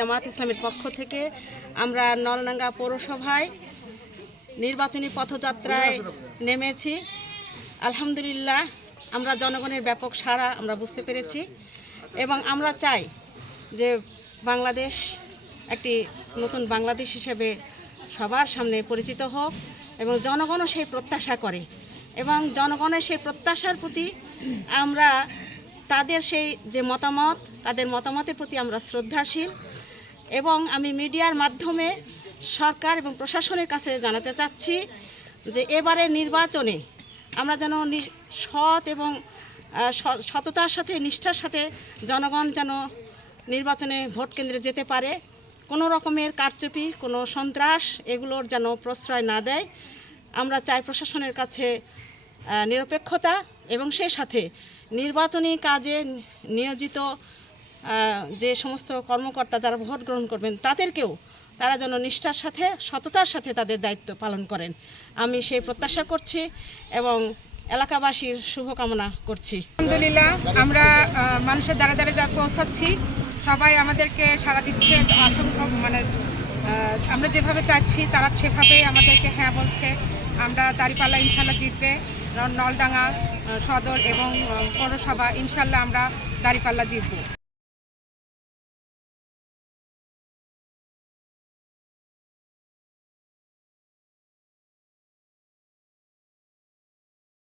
জামায়াত ইসলামের পক্ষ থেকে আমরা নলডাঙ্গা পৌরসভায় নির্বাচনী পথযাত্রায় নেমেছি। আলহামদুলিল্লাহ আমরা জনগণের ব্যাপক সাড়া আমরা বুঝতে পেরেছি এবং আমরা চাই যে বাংলাদেশ একটি নতুন বাংলাদেশ হিসেবে সবার সামনে পরিচিত হোক এবং জনগণও সেই প্রত্যাশা করে এবং জনগণের সেই প্রত্যাশার প্রতি আমরা তাদের সেই যে মতামত তাদের মতামতের প্রতি আমরা শ্রদ্ধাশীল এবং আমি মিডিয়ার মাধ্যমে সরকার এবং প্রশাসনের কাছে জানাতে চাচ্ছি যে এবারের নির্বাচনে আমরা যেন সৎ এবং সততার সাথে নিষ্ঠার সাথে জনগণ যেন নির্বাচনে ভোট কেন্দ্রে যেতে পারে, কোনো রকমের কারচুপি কোনো সন্ত্রাস এগুলোর যেন প্রশ্রয় না দেয়। আমরা চাই প্রশাসনের কাছে নিরপেক্ষতা এবং সেই সাথে নির্বাচনী কাজে নিয়োজিত যে সমস্ত কর্মকর্তা যারা ভোট গ্রহণ করবেন তারা যেন নিষ্ঠার সাথে সততার সাথে তাদের দায়িত্ব পালন করেন। আমি সেই প্রত্যাশা করছি এবং এলাকাবাসীর শুভকামনা করছি। আলহামদুলিল্লাহ আমরা মানুষের দ্বারা দ্বারা যা পৌঁছাচ্ছি, সবাই আমাদেরকে সাড়া দিচ্ছে। অসংখ্য আমরা যেভাবে চাচ্ছি তারা সেভাবেই আমাদেরকে হ্যাঁ বলছে। আমরা দাঁড়িপাল্লা ইনশাল্লাহ জিতবে, নলডাঙ্গা সদর এবং পৌরসভা ইনশাল্লাহ আমরা দাঁড়িপাল্লা জিতব।